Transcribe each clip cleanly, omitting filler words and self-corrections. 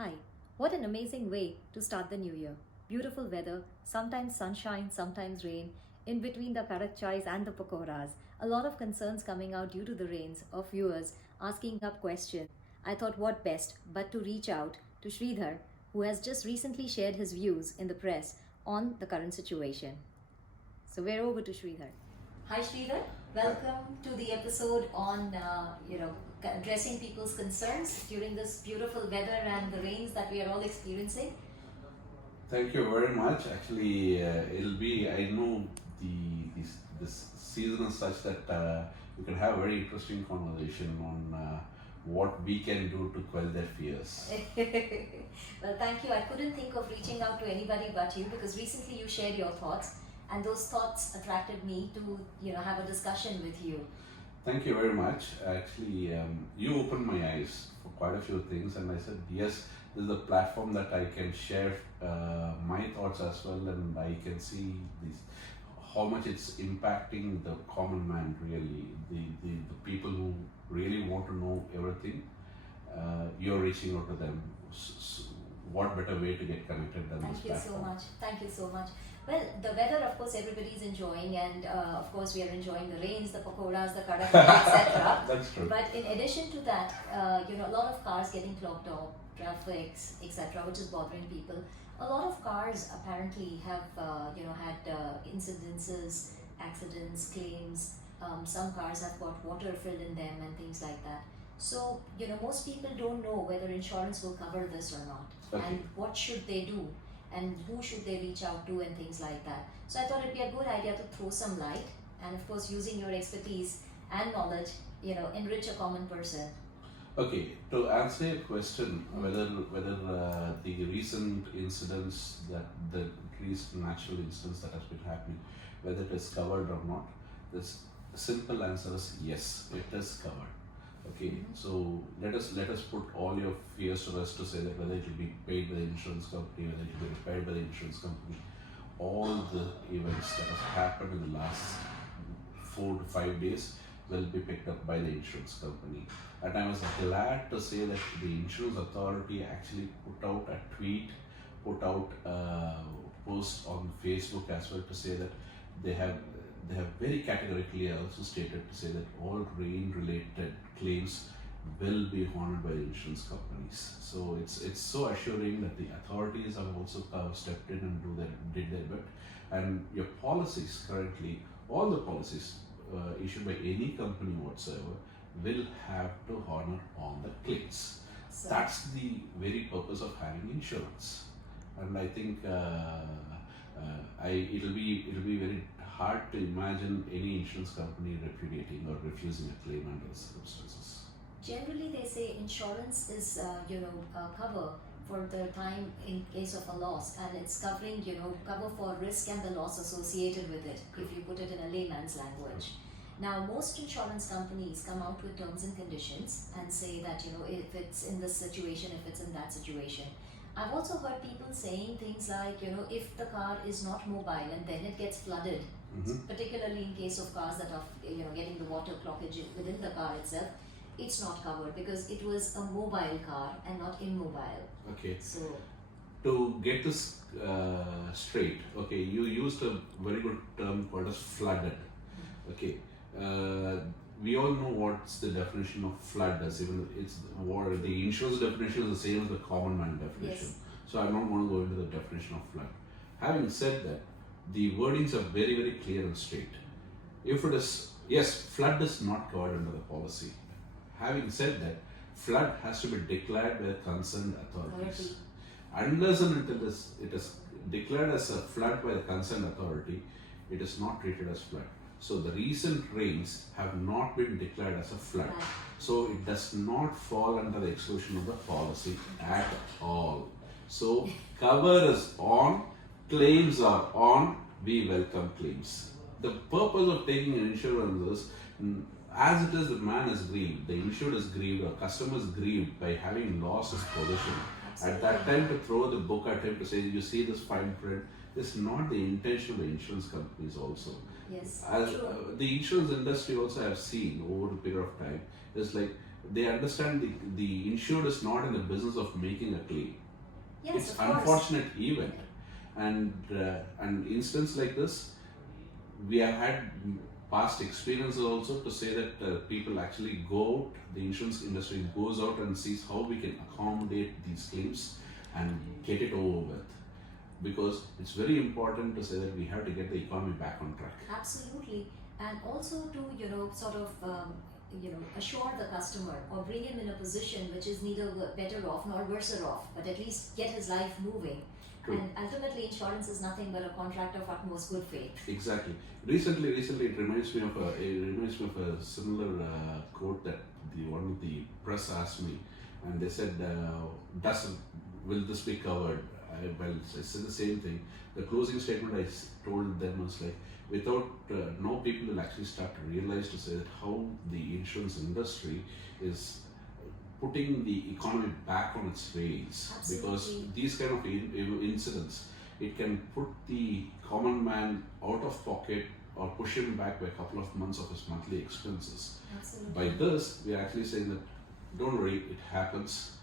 Hi, what an amazing way to start the new year. Beautiful weather, sometimes sunshine, sometimes rain, in between the karak chais and the pakoras. A lot of concerns coming out due to the rains of viewers asking up questions. I thought what best but to reach out to Sridhar, who has just recently shared his views in the press on the current situation. So we're over to Sridhar. Hi Sridhar, welcome to the episode on addressing people's concerns during this beautiful weather and the rains that we are all experiencing. Thank you very much. Actually, it'll be. I know this season is such that we can have a very interesting conversation on what we can do to quell their fears. Well, thank you. I couldn't think of reaching out to anybody but you because recently you shared your thoughts, and those thoughts attracted me to have a discussion with you. Thank you very much. Actually, you opened my eyes for quite a few things, and I said yes. This is a platform that I can share my thoughts as well, and I can see this how much it's impacting the common man. Really, the people who really want to know everything. You're reaching out to them. What better way to get connected than this Thank you so platform? much. Thank you so much. Well, the weather, of course, everybody's enjoying, and of course, we are enjoying the rains, the pakoras, the karak, etc. That's true. But in addition to that, a lot of cars getting clogged up, traffics, etc., which is bothering people. A lot of cars apparently have, had incidences, accidents, claims. Some cars have got water filled in them and things like that. So, most people don't know whether insurance will cover this or not, Okay. and what should they do, and who should they reach out to, and things like that. So, I thought it'd be a good idea to throw some light, and of course, using your expertise and knowledge, enrich a common person. Okay, to answer your question, whether the recent incidents the recent natural incidents that has been happening, whether it is covered or not, this simple answer is yes, it is covered. Okay, so let us put all your fears to rest to say that whether it will be paid by the insurance company, whether it will be repaired by the insurance company, all the events that have happened in the last 4 to 5 days will be picked up by the insurance company. And I was glad to say that the insurance authority actually put out a tweet, put out a post on Facebook as well to say that they have very categorically also stated to say that all rain related claims will be honored by the insurance companies. So it's so assuring that the authorities have also stepped in and did their bit. And your policies currently, all the policies issued by any company whatsoever, will have to honor all the claims. So, That's the very purpose of having insurance. And I think it'll be very hard to imagine any insurance company repudiating or refusing a claim under the circumstances. generally, they say insurance is, cover for the time in case of a loss, and it's covering, cover for risk and the loss associated with it, if you put it in a layman's language. Now, most insurance companies come out with terms and conditions and say that, if it's in this situation, if it's in that situation. I've also heard people saying things like, if the car is not mobile and then it gets flooded, particularly in case of cars that are, getting the water blockage within the car itself, it's not covered because it was a mobile car and not immobile. Okay. So, To get this straight, okay, you used a very good term called as flooded. Okay. We all know what's the definition of flood as, even it's what the insurance definition is the same as the common man definition. Yes. So I'm not going to go into the definition of flood. Having said that, the wordings are very, very clear and straight. If it is, yes, flood is not covered under the policy. Having said that, flood has to be declared by the concerned authorities. Unless and until it is declared as a flood by the concerned authority, it is not treated as flood. So the recent rains have not been declared as a flood. Right. So it does not fall under the exclusion of the policy at all. So cover is on, claims are on, we welcome claims. The purpose of taking an insurance is, as it is the man is grieved, the insured is grieved, or customer is grieved by having lost his possession. At that time, to throw the book at him to say, you see this fine print, is not the intention of the insurance companies also. yes, As true. the insurance industry also have seen over a period of time, is like they understand the insured is not in the business of making a claim. Yes, It's of course. unfortunate event, and instance like this, we have had past experiences also to say that people actually go out, the insurance industry goes out and sees how we can accommodate these claims and get it over with. Because it's very important to say that we have to get the economy back on track. Absolutely, and also to sort of assure the customer or bring him in a position which is neither better off nor worse off, but at least get his life moving. True. And ultimately, insurance is nothing but a contract of utmost good faith. Exactly. Recently, it reminds me of a similar quote that one of the press asked me, and they said, will this be covered?" I said the same thing. The closing statement told them was like, without no people will actually start to realize to say that how the insurance industry is putting the economy back on its rails. Because Absolutely. these kind of incidents, it can put the common man out of pocket or push him back by a couple of months of his monthly expenses. Absolutely. By this, we are actually saying that don't worry, it happens,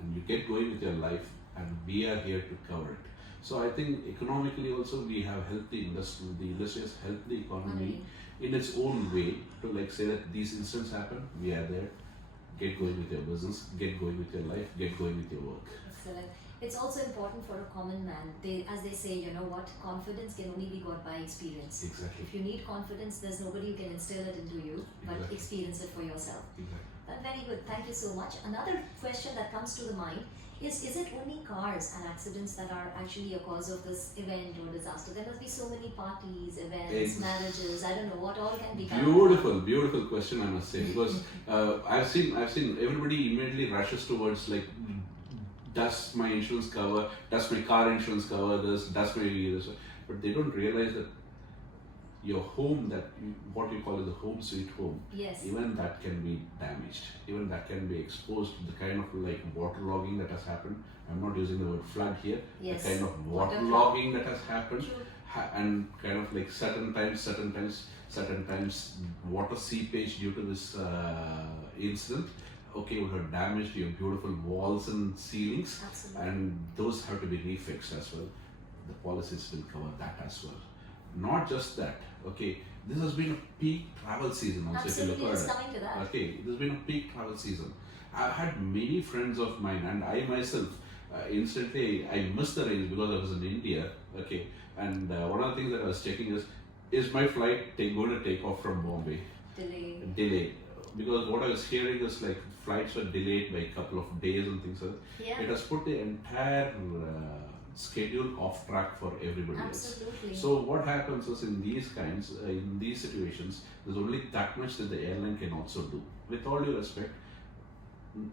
and you get going with your life, and we are here to cover it. So I think economically also we have helped the industry. The industry has helped the economy in its own way to like say that these incidents happen, we are there. Get going with your business, get going with your life, get going with your work. Excellent. It's also important for a common man. As they say, you know what, confidence can only be got by experience. Exactly. If you need confidence, there's nobody who can instill it into you, but Exactly. experience it for yourself. Exactly. But very good. Thank you so much. Another question that comes to the mind is it only cars and accidents that are actually a cause of this event or disaster? There must be so many parties, events, marriages, I don't know what all can be covered. Beautiful question, I must say, because I've seen everybody immediately rushes towards like, does my insurance cover, does my car insurance cover this, does my this, but they don't realize that your home, what you call as the home sweet home, Yes. even that can be damaged, even that can be exposed to the kind of like waterlogging that has happened. I'm not using the word flood here. Yes. The kind of Water waterlogging that has happened, True. and kind of like certain times water seepage due to this incident. Okay, would have damaged your beautiful walls and ceilings, Absolutely. and those have to be refixed as well. The policies will cover that as well. Not just that, okay, this has been a peak travel season also. Absolutely, if you it's look at coming to that. it. Okay, this has been a peak travel season. I've had many friends of mine, and I myself, instantly, I missed the rains because I was in India, okay, and one of the things that I was checking is my flight going to take off from Bombay? Delayed. Because what I was hearing is like flights were delayed by a couple of days and things like that. Yeah. It has put the entire schedule off track for everybody else. Absolutely. So what happens is in these situations, there's only that much that the airline can also do. With all due respect,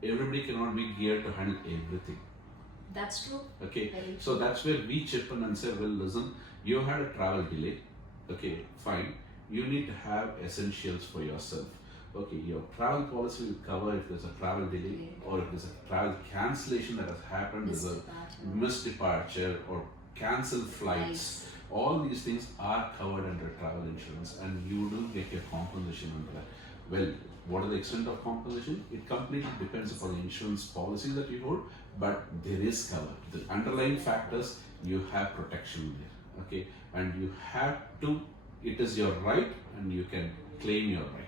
everybody cannot be geared to handle everything. That's true. Okay, Very so that's where we chip in and say, well, listen, you had a travel delay. Okay, fine. You need to have essentials for yourself. Okay, your travel policy will cover if there's a travel delay or if there's a travel cancellation that has happened, there's a missed departure or cancelled flights. All these things are covered under travel insurance, and you do get your compensation under that. Well, what are the extent of compensation? It completely depends upon the insurance policy that you hold, but there is cover. The underlying factors, you have protection there, okay, and you have to. It is your right, and you can claim your right.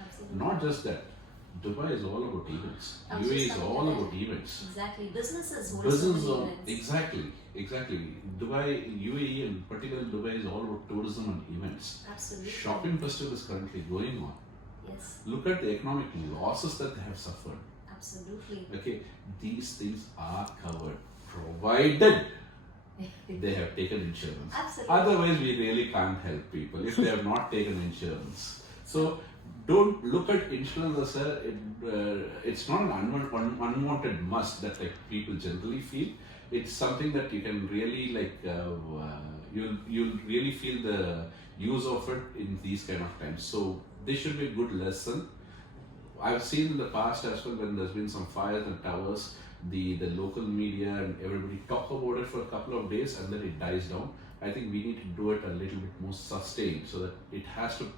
Absolutely. Not just that. Dubai is all about events. I was UAE just is coming to all that. about events. Exactly. Businesses hold Business, so many events. exactly. Dubai, UAE, and particularly Dubai is all about tourism and events. Absolutely. Shopping festival is currently going on. Yes. Look at the economic losses that they have suffered. Absolutely. Okay, these things are covered, provided they have taken insurance. Absolutely. Otherwise, we really can't help people if they have not taken insurance. So don't look at insurance as it's not an unwanted must that like people generally feel. It's something that you can really you'll really feel the use of it in these kind of times. So this should be a good lesson. I've seen in the past as well when there's been some fires and towers, the local media and everybody talk about it for a couple of days and then it dies down. I think we need to do it a little bit more sustained so that it has to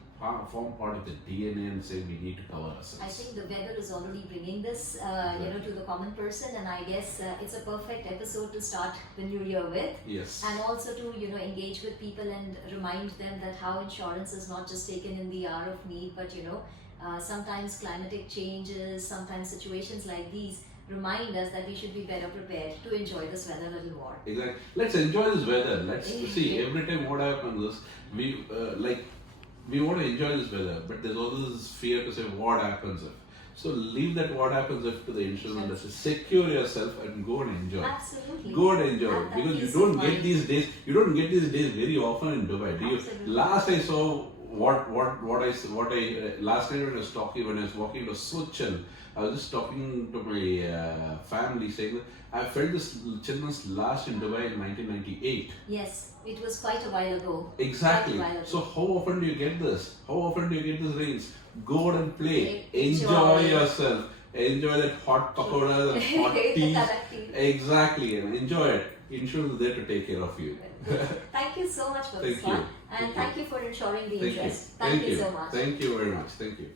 form part of the DNA and say we need to cover ourselves. I think the weather is already bringing this, to the common person, and I guess it's a perfect episode to start the new year with. Yes. And also to engage with people and remind them that how insurance is not just taken in the hour of need, but sometimes climatic changes, sometimes situations like these remind us that we should be better prepared to enjoy this weather a little more. Exactly. Let's enjoy this weather. Let's see, every time what happens is we want to enjoy this weather, but there's always this fear to say what happens if. So leave that what happens if to the insurance industry. Secure yourself and go and enjoy. Absolutely. Go and enjoy Have that because you peace don't of get mind. these days. You don't get these days very often in Dubai. Do you? Absolutely. Last I saw last night when I was walking, it was so chill. I was just talking to my family saying that I felt this chillness last in Dubai in 1998. Yes, it was quite a while ago. Exactly. Quite a while ago. So how often do you get this? How often do you get this rains? Go out and play. Enjoy. Enjoy yourself. Enjoy that hot pakoras and hot The tea. Karak tea. Exactly, and enjoy it. Insurance is there to take care of you. Thank you so much for Thank this you. one, and thank you for ensuring the Thank you. interest. Thank you so much. Thank you very much. Thank you.